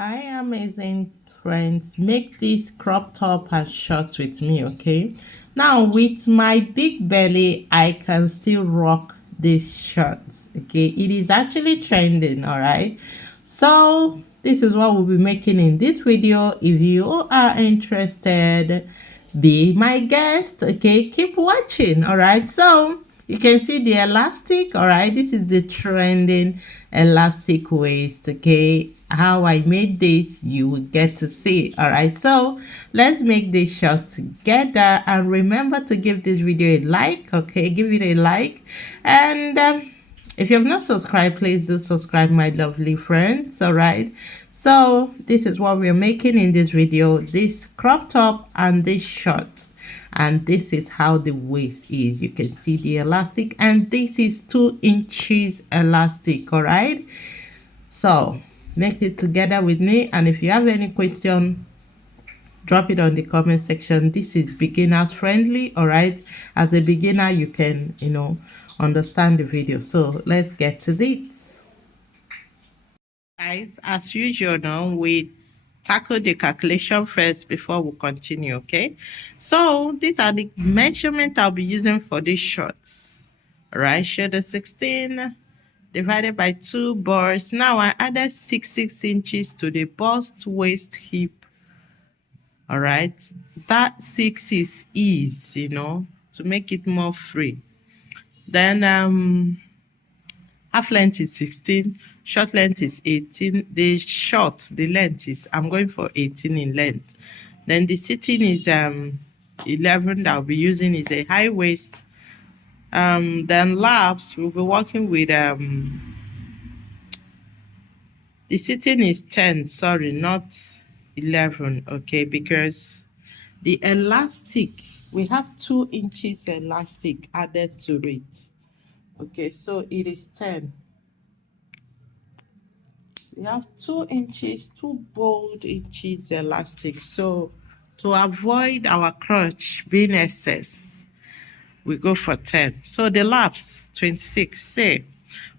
Hi, amazing friends. Make this crop top and short with me, okay? Now, with my big belly, I can still rock these shorts, okay? It is actually trending, all right? So, this is what we'll be making in this video. If you are interested, be my guest, okay? Keep watching, all right? So, you can see the elastic, all right? This is the trending elastic waist, okay? How I made this, you will get to see, all right? So let's make this shot together, and remember to give this video a like, okay? Give it a like, and if you have not subscribed, please do subscribe, my lovely friends, all right? So this is what we're making in this video, this crop top and this short. And this is how the waist is. You can see the elastic, and this is 2 inches elastic, all right? So make it together with me, and if you have any question, drop it on the comment section. This is beginners friendly, all right? As a beginner, you can understand the video. So let's get to this, guys. As usual, now we tackle the calculation first before we continue, okay? So these are the measurements I'll be using for these shorts. All right, shoulder 16 divided by 2 bars. Now I added 6 inches to the bust, waist, hip. All right, that 6 is ease, to make it more free. Then half length is 16, short length is 18. The length is, I'm going for 18 in length. Then the sitting is 11 that I'll be using is a high waist. Then laps, we'll be working with the sitting is 10, sorry, not 11, okay, because the elastic, we have 2 inches elastic added to it. Okay, so it is 10. We have 2 inches, 2 bold inches elastic. So to avoid our crotch being excess, we go for 10. So the laps, 26. Say,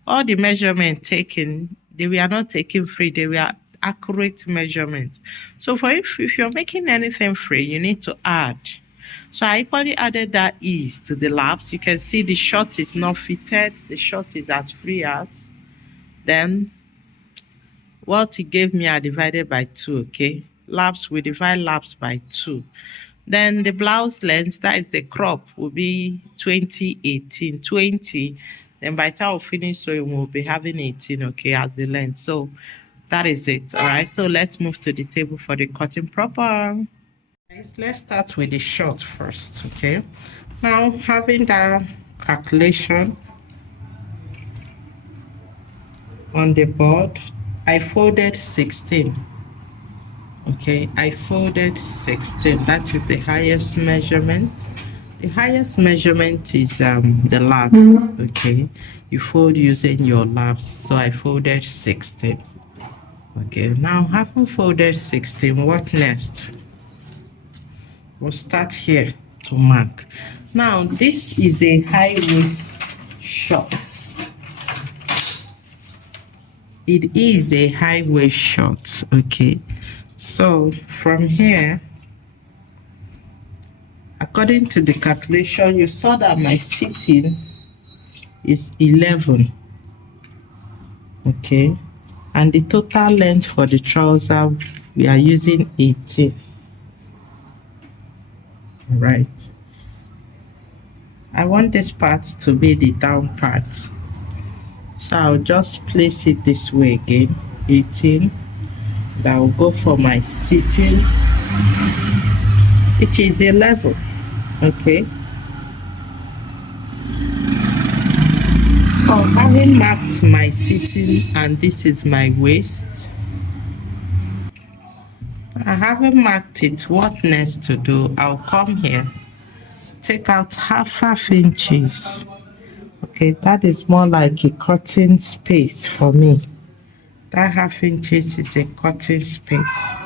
all the measurement taken, they were not taken free, they were accurate measurement. So for if you're making anything free, you need to add. So I equally added that ease to the laps. You can see the short is not fitted. The short is as free as. Then what he gave me, I divided by 2, okay? Laps, we divide laps by 2. Then the blouse length, that is the crop, will be 20, 18, 20. Then by the time we finish sewing, we'll be having 18, okay, as the length. So that is it, all right? So let's move to the table for the cutting proper. Guys, let's start with the short first, okay? Now, having that calculation on the board, I folded 16. Okay, I folded 16. That is the highest measurement. The highest measurement is the laps. Okay, you fold using your laps. So I folded 16. Okay, now having folded 16, what next? We'll start here to mark. Now this is a high waist short. It is a high waist short, okay? So from here, according to the calculation, you saw that my sitting is 11, okay? And the total length for the trouser, we are using 18. All right. I want this part to be the down part. So I'll just place it this way again, 18. I'll go for my sitting, which is 11, okay? Oh, having marked my sitting, and this is my waist, I haven't marked it. What next to do? I'll come here, take out half inches. Okay, that is more like a cutting space for me. That half inches is a cutting space.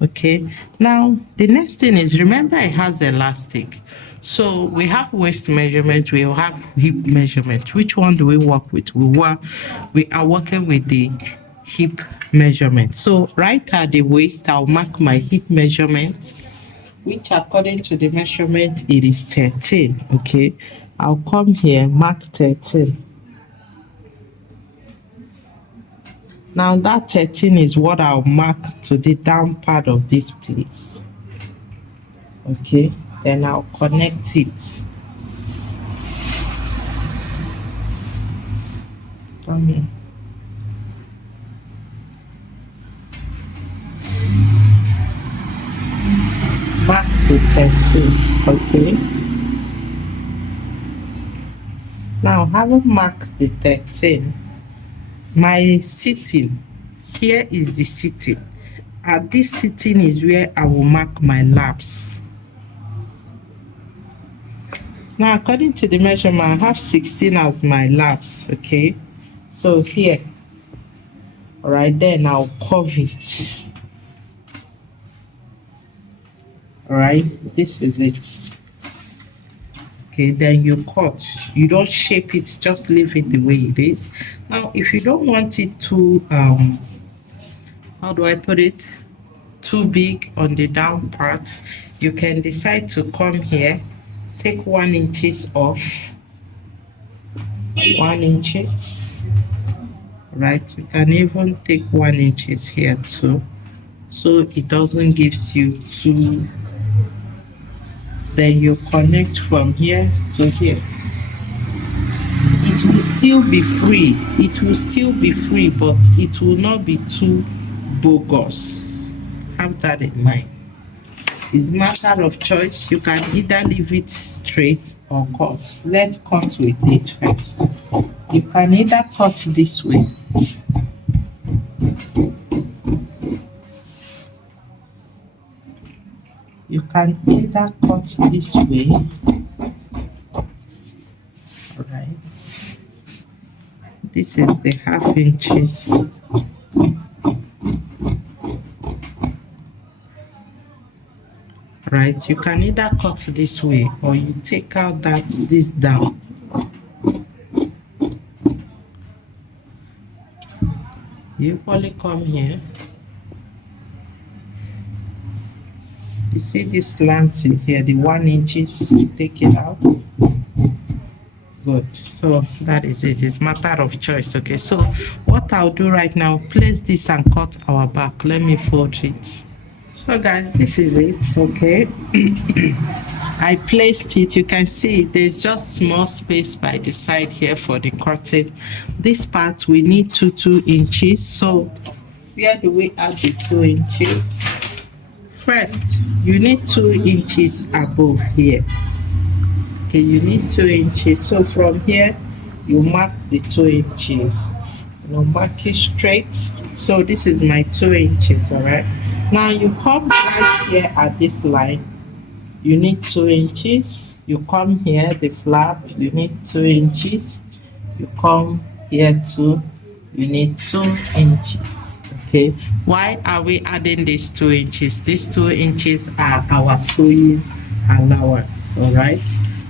Okay, now the next thing is, remember it has elastic. So we have waist measurement, we have hip measurement. Which one do we work with? We are working with the hip measurement. So right at the waist, I'll mark my hip measurement, which according to the measurement, it is 13, okay? I'll come here, mark 13. Now that 13 is what I'll mark to the down part of this place, okay? Then I'll connect it. Come here. Mark the 13, okay? Now, having marked the 13, my sitting, here is the sitting. At this sitting is where I will mark my laps. Now, according to the measurement, I have 16 as my laps, okay? So here, all right, then I'll curve it. All right, this is it. Okay, then you cut. You don't shape it, just leave it the way it is. Now, if you don't want it too, how do I put it? Too big on the down part, you can decide to come here, take 1 inch off, 1 inch. Right, you can even take 1 inch here too, so it doesn't give you too. Then you connect from here to here. It will still be free. It will still be free, but it will not be too bogus. Have that in mind. It's a matter of choice. You can either leave it straight or cut. Let's cut with this first. You can either cut this way. You can either cut this way. All right. This is the 1/2 inches. Right, you can either cut this way or you take out this down. You only come here. You see this slant in here, the 1 inches, you take it out. Good, so that is it. It's matter of choice. Okay, so what I'll do right now, place this and cut our back. Let me fold it. So guys, this is it. Okay. I placed it. You can see there's just small space by the side here for the curtain. This part we need 2 inches. So where do we add the 2 inches? First, you need 2 inches above here. Okay, you need 2 inches. So from here, you mark the 2 inches. You know, mark it straight. So this is my 2 inches. All right. Now you come right here at this line. You need 2 inches. You come here, the flap. You need 2 inches. You come here too. You need 2 inches. Okay. Why are we adding these 2 inches? These 2 inches are our sewing allowance. All right.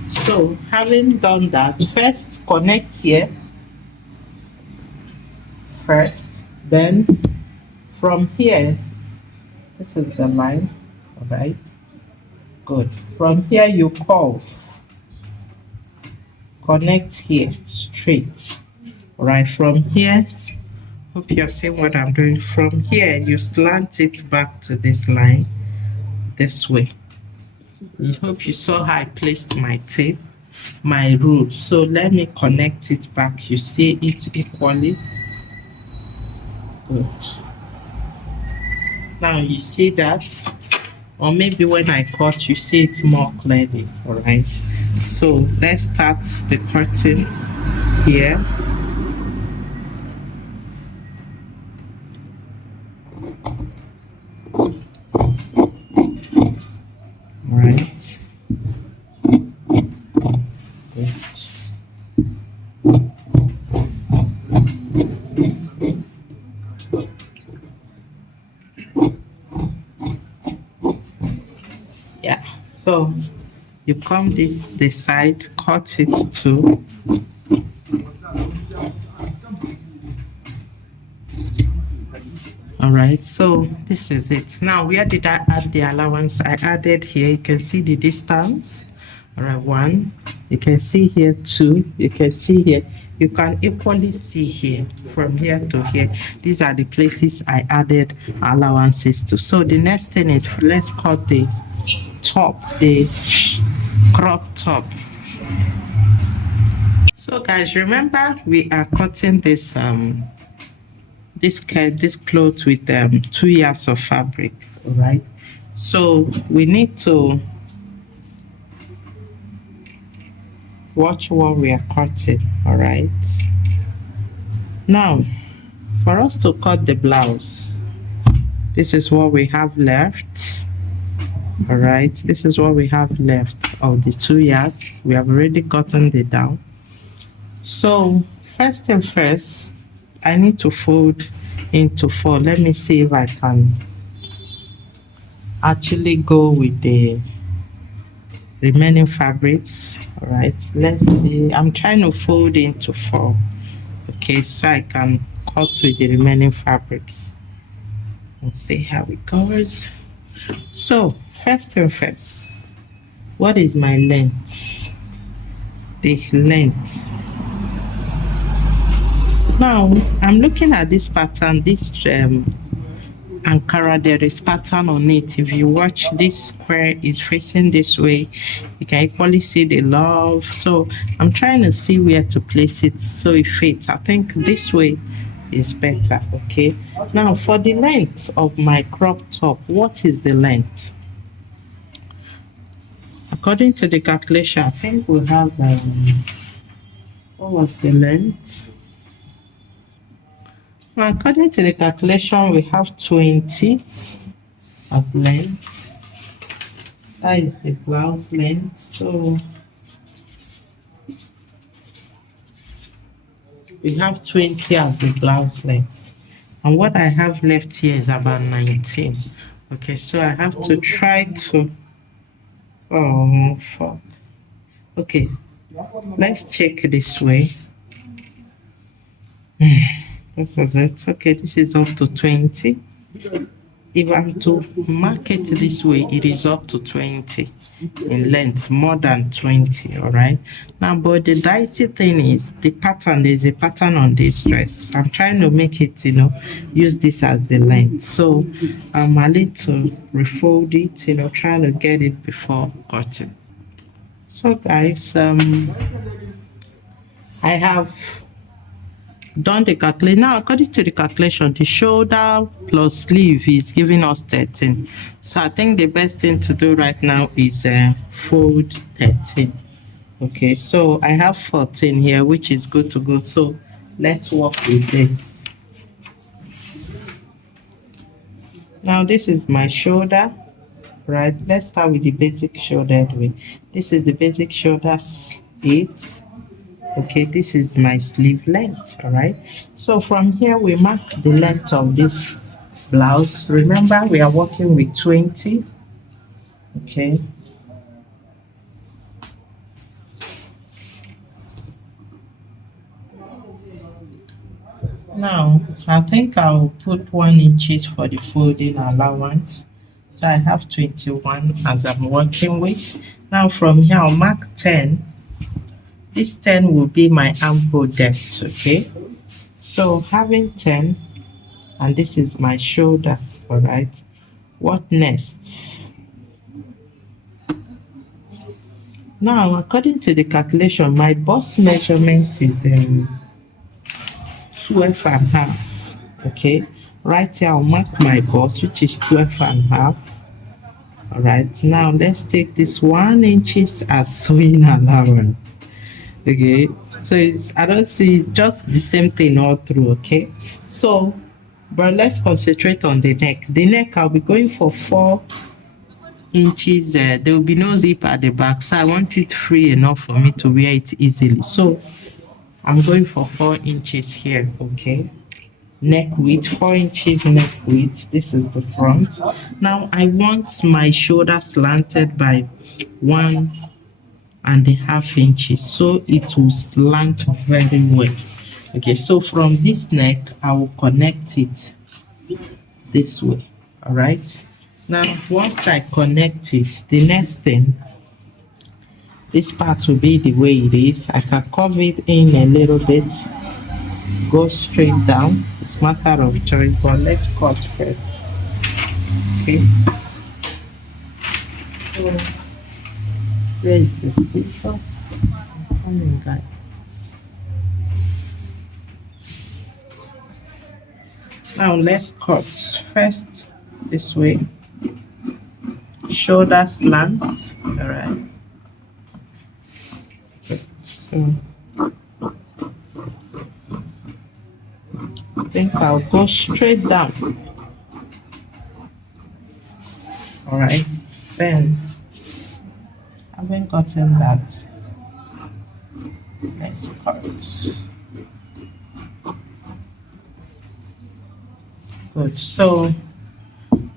So having done that, first connect here. First, then from here, this is the line. All right. Good. From here you curve. Connect here straight. All right. From here. Hope you're seeing what I'm doing. From here, you slant it back to this line, this way. I hope you saw how I placed my tape, my rule. So let me connect it back. You see it equally. Good. Now you see that, or maybe when I cut, you see it more clearly. All right. So let's start the curtain here. Right. Good. Yeah. So you come this side, cut it too. All right, so this is it. Now, where did I add the allowance? I added here. You can see the distance. All right, 1. You can see here 2. You can see here. You can equally see here from here to here. These are the places I added allowances to. So the next thing is, let's cut the top, the crop top. So guys, remember we are cutting this this cloth with 2 yards of fabric. All right, so we need to watch what we are cutting. All right, now for us to cut the blouse, this is what we have left. All right, this is what we have left of the 2 yards. We have already gotten it down. So first thing first, I need to fold into 4. Let me see if I can actually go with the remaining fabrics. All right, let's see. I'm trying to fold into 4. Okay, so I can cut with the remaining fabrics and see how it goes. So first thing first, what is my length? The length. Now I'm looking at this pattern, this Ankara. There is pattern on it. If you watch, this square is facing this way. You can equally see the love. So I'm trying to see where to place it so it fits. I think this way is better. Okay, now for the length of my crop top, what is the length? According to the calculation, I think we have what was the length? Well, according to the calculation, we have 20 as length. That is the blouse length. So we have 20 as the blouse length. And what I have left here is about 19. Okay, so I have to try to... Oh, fuck. Okay, let's check this way. This is it. Okay, this is up to 20. If I'm to mark it this way, it is up to 20 in length, more than 20. All right, now but the dicey thing is the pattern. There's a pattern on this dress. I'm trying to make it, use this as the length. So I'm a little refold it, trying to get it before cutting. So guys, I have done the calculation. Now according to the calculation, the shoulder plus sleeve is giving us 13. So I think the best thing to do right now is fold 13. Okay, so I have 14 here, which is good to go. So let's work with this. Now this is my shoulder, right? Let's start with the basic shoulder anyway. This is the basic shoulder 8. Okay, this is my sleeve length. All right, so from here we mark the length of this blouse. Remember, we are working with 20. Okay, now I think I'll put 1 inch for the folding allowance. So I have 21 as I'm working with. Now from here I'll mark 10. This 10 will be my armhole depth. Okay, so having 10, and this is my shoulder. All right, what next? Now according to the calculation, my bust measurement is 12.5. Okay, right here I'll mark my bust, which is 12.5. all right, now let's take this 1 inch as sewing allowance. Okay, so I don't see, it's just the same thing all through. Okay, so but let's concentrate on the neck. The neck, I'll be going for 4 inches. There will be no zip at the back, so I want it free enough for me to wear it easily. So I'm going for 4 inches here. Okay, neck width, 4 inches neck width. This is the front. Now I want my shoulder slanted by 1.5 inches, so it will slant very well. Okay, so from this neck I will connect it this way. All right, now once I connect it, the next thing, this part will be the way it is. I can curve it in a little bit, go straight down. It's a matter of choice, but let's cut first. Okay, so where is the scissors? Come on, guys. Now let's cut first this way, shoulder slants. All right, so I think I'll go straight down. All right, then having gotten that, let's cut. Good, so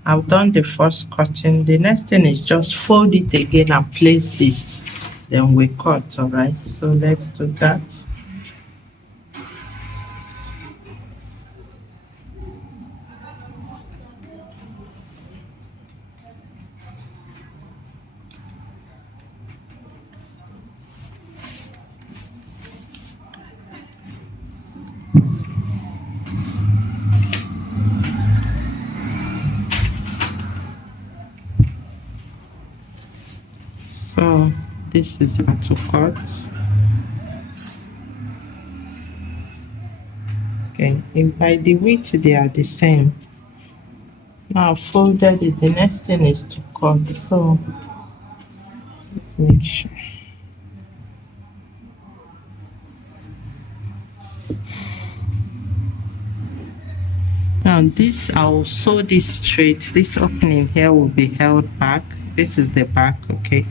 I've done the first cutting. The next thing is just fold it again and place this, then we cut. All right, so let's do that. So this is how to cut. Okay, if by the width they are the same. Now I've folded it. The next thing is to cut. So let's make sure. Now this, I'll sew this straight. This opening here will be held back. This is the back. Okay,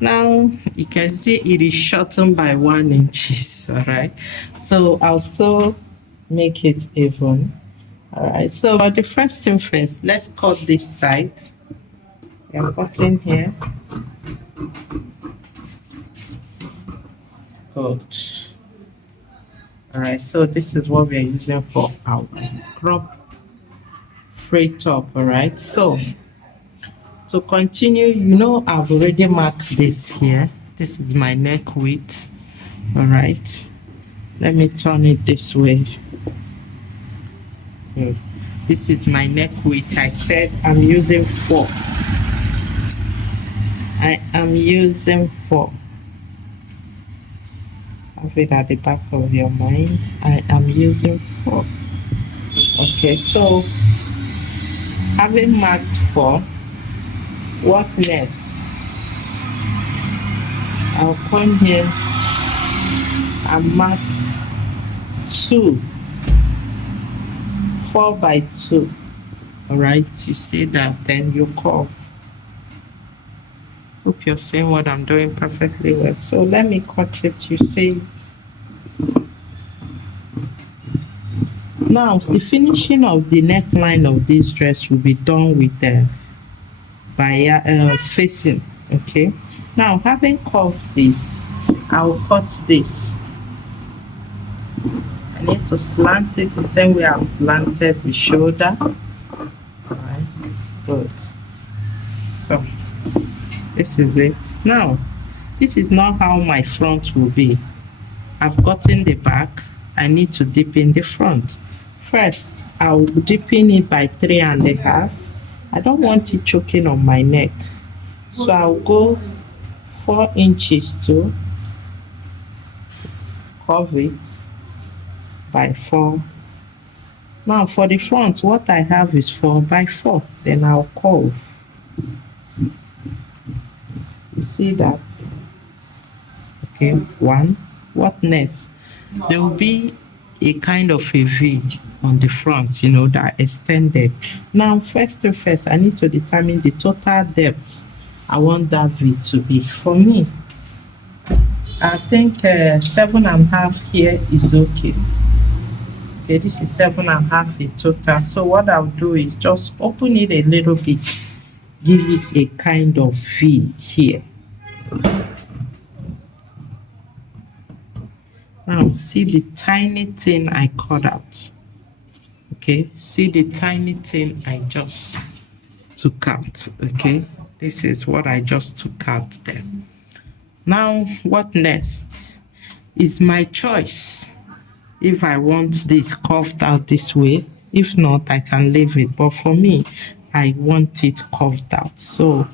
now you can see it is shortened by 1 inch. All right, so I'll still make it even. All right, so the first thing first, let's cut this side. I'm cutting here. Good. All right, so this is what we are using for our crop free top. All right, so to continue, you know, I've already marked this here. This is my neck width. All right, let me turn it this way. This is my neck width. I said I'm using 4. I am using 4. Have it at the back of your mind. I am using 4. Okay, so having marked 4, what next? I'll come here and mark 2. 4 by 2. All right, you see that, then you curve. Hope you're seeing what I'm doing perfectly well. So let me cut it. You see it. Now the finishing of the neckline of this dress will be done with the facing. Okay, now having curved this, I'll cut this. I need to slant it the same way I've slanted the shoulder. All right, good. So this is it. Now this is not how my front will be. I've gotten the back. I need to dip in the front. First, I'll dip in it by 3.5. I don't want it choking on my neck, so I'll go 4 inches to curve it by 4. Now for the front, what I have is 4 by 4. Then I'll curve. You see that? Okay, 1. What next? There will be a kind of a V on the front, you know, that extended. Now first thing first, I need to determine the total depth I want that V to be. For me, I think 7.5 here is okay. Okay, this is 7.5 in total. So what I'll do is just open it a little bit, give it a kind of V here. Now see the tiny thing I cut out. Okay. Okay, see the tiny thing I just took out. Okay, this is what I just took out there. Now what next is my choice. If I want this curved out this way, if not, I can leave it. But for me, I want it curved out. So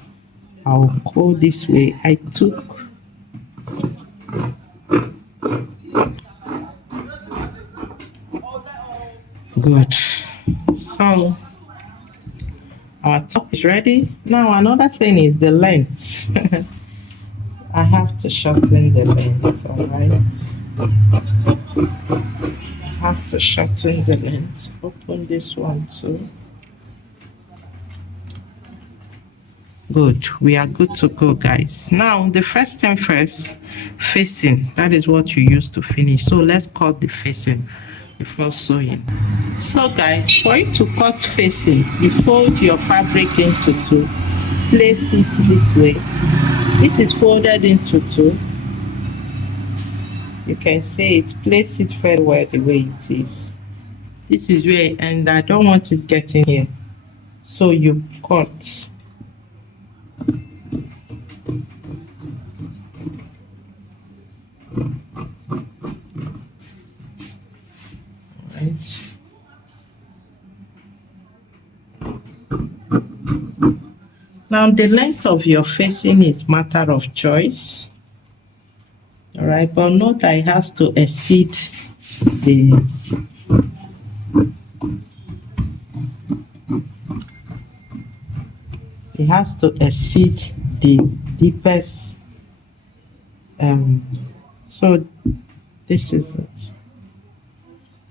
I'll go this way. I took good. So our top is ready. Now another thing is the length. I have to shorten the length, all right? I have to shorten the length. Open this one too. Good, we are good to go, guys. Now the first thing first, facing. That is what you use to finish. So let's cut the facing before sewing. So guys, for you to cut facing, you fold your fabric into two, place it this way. This is folded into two. You can see it, place it very well the way it is. This is where, and I don't want it getting here. So you cut. Right. Now the length of your facing is matter of choice. All right, but note that it has to exceed the deepest so this is it.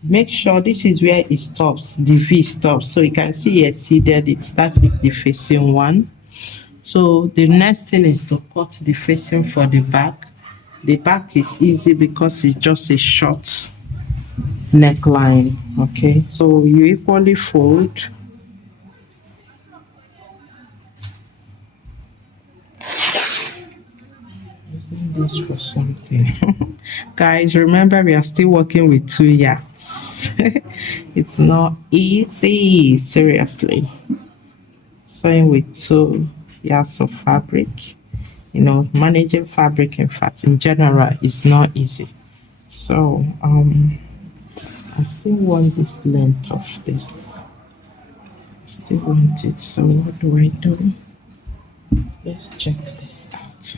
Make sure this is where it stops, the V stops, so you can see it exceeded it. That is the facing one. So the next thing is to cut the facing for the back. The back is easy because it's just a short neckline. Okay, so you equally fold. Using this for something. Guys, remember we are still working with 2 yards. It's not easy, seriously. Sewing with 2 yards of fabric, you know, managing fabric, in fact, in general, is not easy. So I still want this length of this. I still want it. So what do I do? Let's check this out.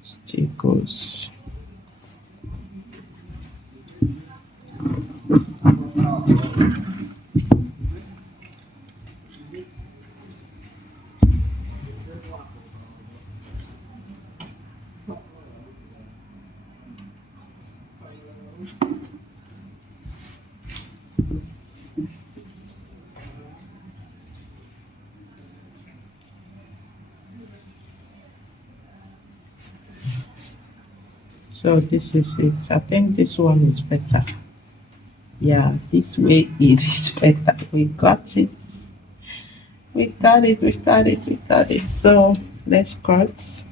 Still goes. So this is it. I think this one is better. Yeah, this way it is better. We got it. We got it. We got it. We got it. So let's cut.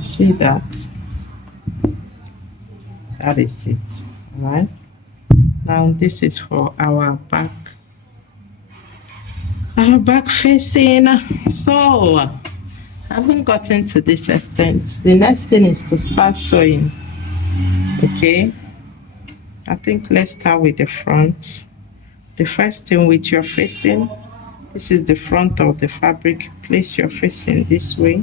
See that? That is it. All right. Now this is for our back. Our back facing. So having gotten to this extent, the next thing is to start sewing. Okay. I think let's start with the front. The first thing with your facing, this is the front of the fabric. Place your facing this way.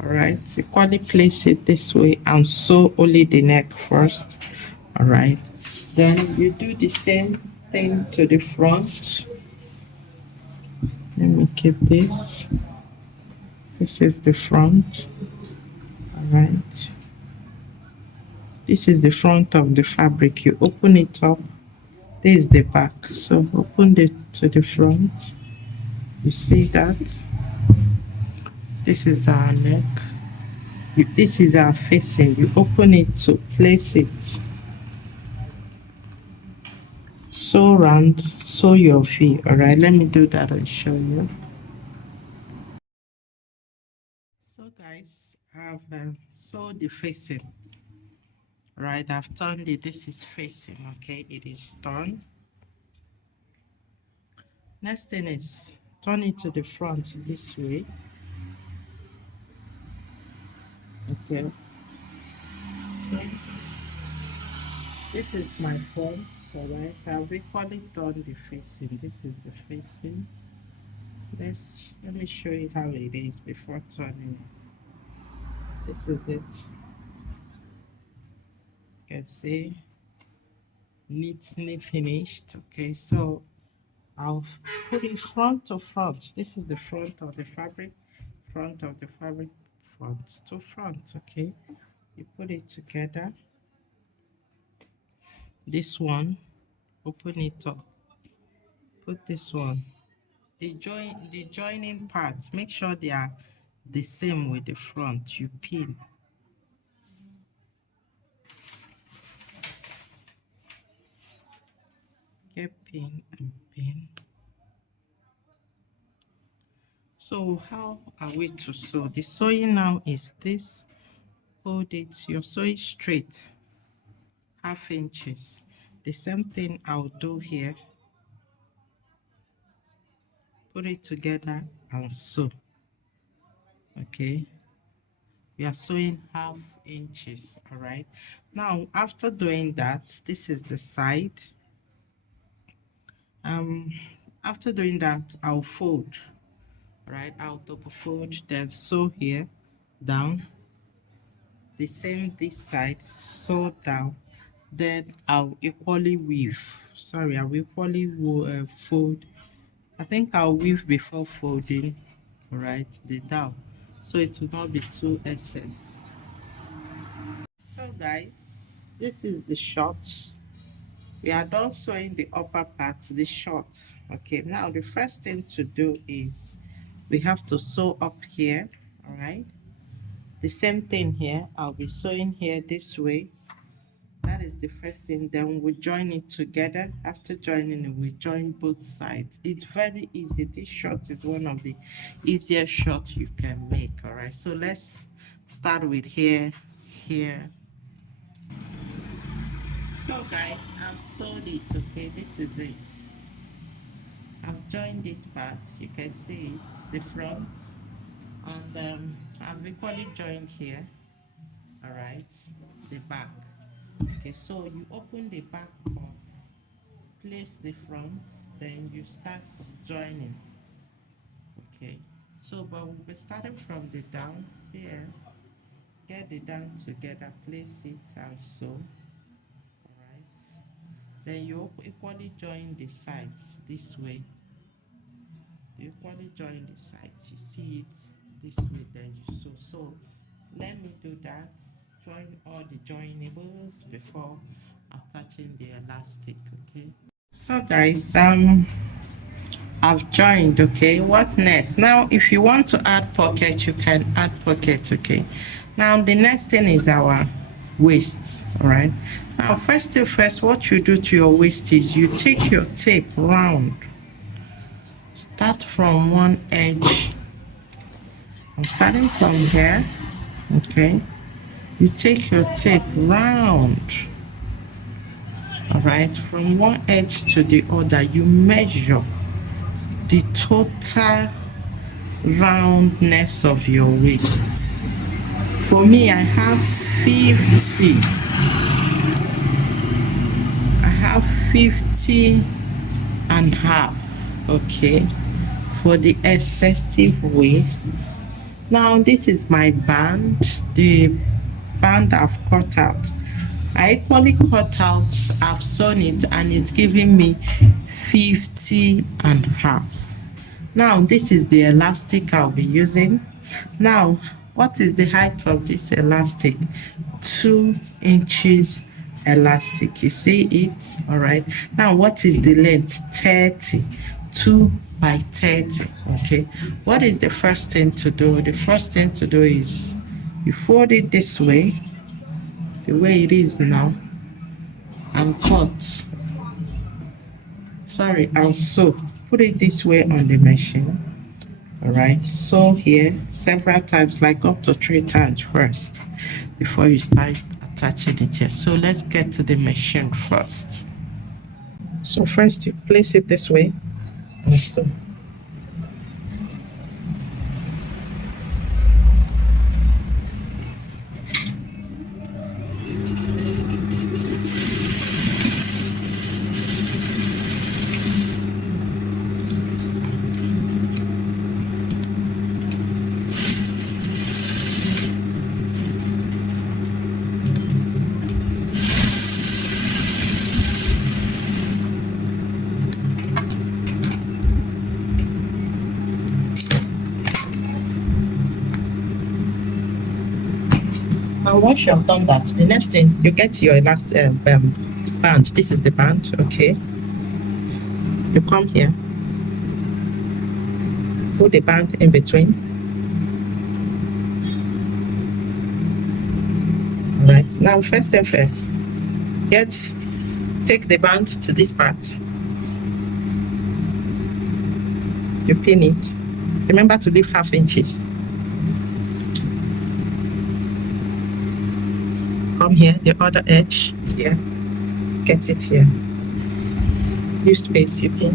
All right, equally place it this way and sew only the neck first. All right, then you do the same thing to the front. Let me keep this. This is the front. All right, this is the front of the fabric. You open it up. This is the back, so open it to the front. You see that? This is our neck. This is our facing. You open it to place it. Sew round, sew your V. All right, let me do that and show you. So guys, I've sewed the facing. Right, I've turned it. This is facing. Okay, it is done. Next thing is turn it to the front this way. Okay. This is my front, alright. I've equally done the facing. This is the facing. Let me show you how it is before turning it. This is it. You can see neatly finished. Okay, so I'll put it front to front. This is the front of the fabric, front of the fabric, front to front. Okay, you put it together. This one, open it up. Put this one. The joining parts, make sure they are the same with the front. You pin. Get pin and pin. So how are we to sew? The sewing now is this. Hold it. You're sewing straight, 1/2 inches. The same thing I'll do here. Put it together and sew. Okay. We are sewing 1/2 inches. All right. Now after doing that, this is the side. After doing that, I'll fold. All right, I'll double fold, then sew here down. The same this side, sew down. Then I'll equally weave. Sorry, I'll equally fold. I think I'll weave before folding. All right, the down, so it will not be too excess. So guys, this is the shorts. We are done sewing the upper part, the shorts. Okay, now the first thing to do is we have to sew up here. All right, the same thing here. I'll be sewing here this way. That is the first thing. Then we join it together. After joining it, we join both sides. It's very easy. This short is one of the easiest shorts you can make. All right, so let's start with here. So guys, I've sewed it. Okay, this is it. I've joined this part. You can see it's the front, and I've equally joined here. All right, the back. Okay, so you open the back up, place the front, then you start joining. Okay, so but we'll be starting from the down here. Get the down together, place it and sew. All right, then you equally join the sides this way. You equally join the sides. You see it this way, then you sew. So let me do that. Join all the joinables before attaching the elastic. Okay, so guys, I've joined. Okay, what next? Now if you want to add pocket, you can add pocket. Okay, now the next thing is our waist. All right, now first thing first, what you do to your waist is you take your tape round. Start from one edge. I'm starting from here. Okay, you take your tape round. All right, from one edge to the other, you measure the total roundness of your waist. For me, I have 50. I have 50 and half. Okay, for the excessive waist. Now this is my band, the band I've cut out. I equally cut out, I've sewn it, and it's giving me 50 and half. Now this is the elastic I'll be using. Now what is the height of this elastic? 2 inches elastic. You see it? All right, now what is the length? 30. 2 by 30. Okay, what is the first thing to do? The first thing to do is you fold it this way, the way it is now, and cut. Sorry, I'll sew. Put it this way on the machine. All right, sew here several times, like up to 3 times first, before you start attaching it here. So let's get to the machine first. So first you place it this way and sew. And once you have done that, the next thing, you get your last band. This is the band, okay? You come here, put the band in between. All right, now first thing first, take the band to this part. You pin it. Remember to leave 1/2 inches. Come here, the other edge here, get it here. Use space, you pin.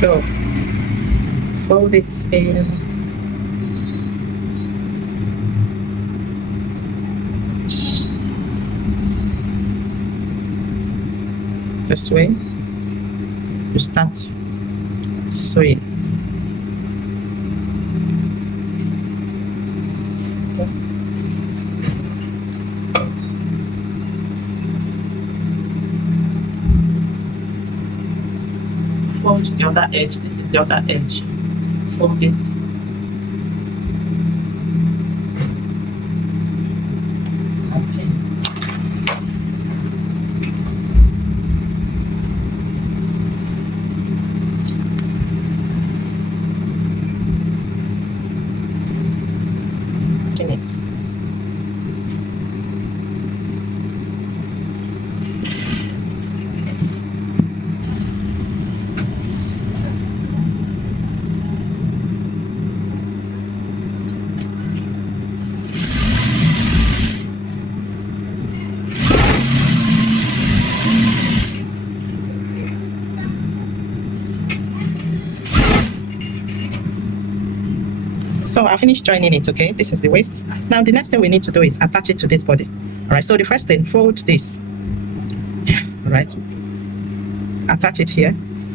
So fold it in. This way. You start sewing. Fold the other edge. This is the other edge. Fold it. Okay. So I finished joining it, okay? This is the waist. Now the next thing we need to do is attach it to this body. All right, so the first thing, fold this. All right, attach it here.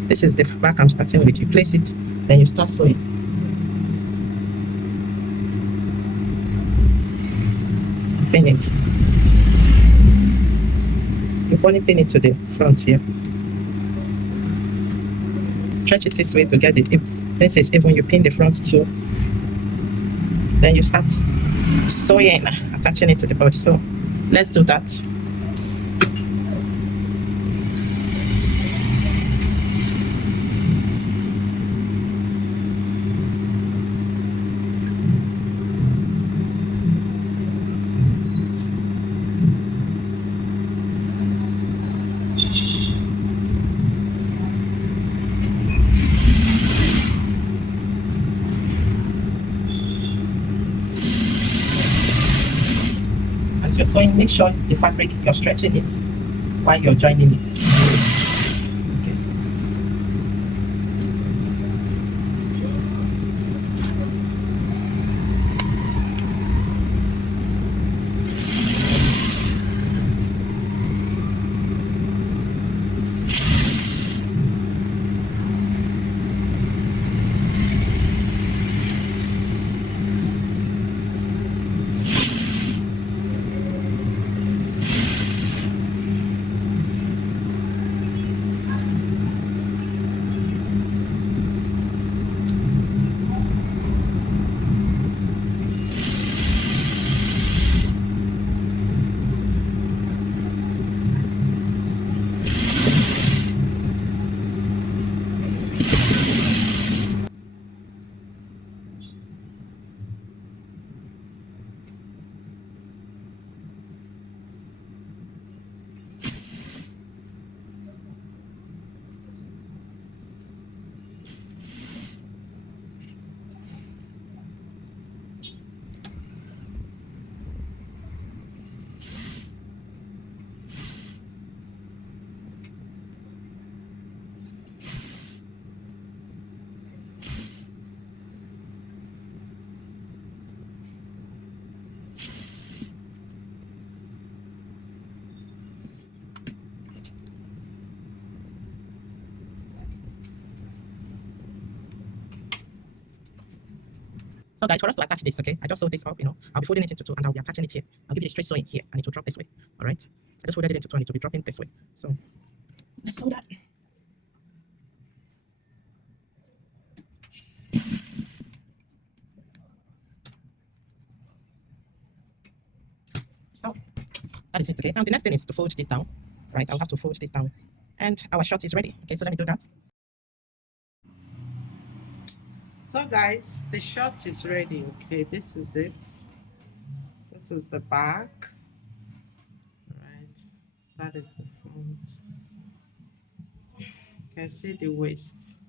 This is the back I'm starting with. You place it, then you start sewing. Pin it. You only pin it to the front here. Stretch it this way to get it. If this is even, you pin the front too. Then you start sewing, attaching it to the body. So let's do that. You're sewing, make sure the fabric, you're stretching it while you're joining it. Okay. So guys, for us to attach this, okay, I just sewed this up, I'll be folding it into two and I'll be attaching it here. I'll give it a straight sewing here and it will drop this way. All right. I just folded it into two and it will be dropping this way. So let's sew that. So that is it, okay. Now the next thing is to fold this down. Right, I'll have to fold this down. And our short is ready. Okay, so let me do that. So guys, the short is ready. Okay, this is it. This is the back. Right, that is the front. You can see the waist.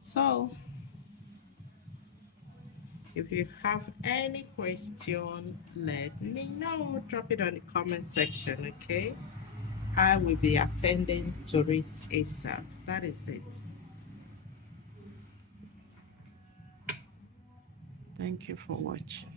So if you have any question, let me know. Drop it on the comment section, okay? I will be attending to it ASAP. That is it. Thank you for watching.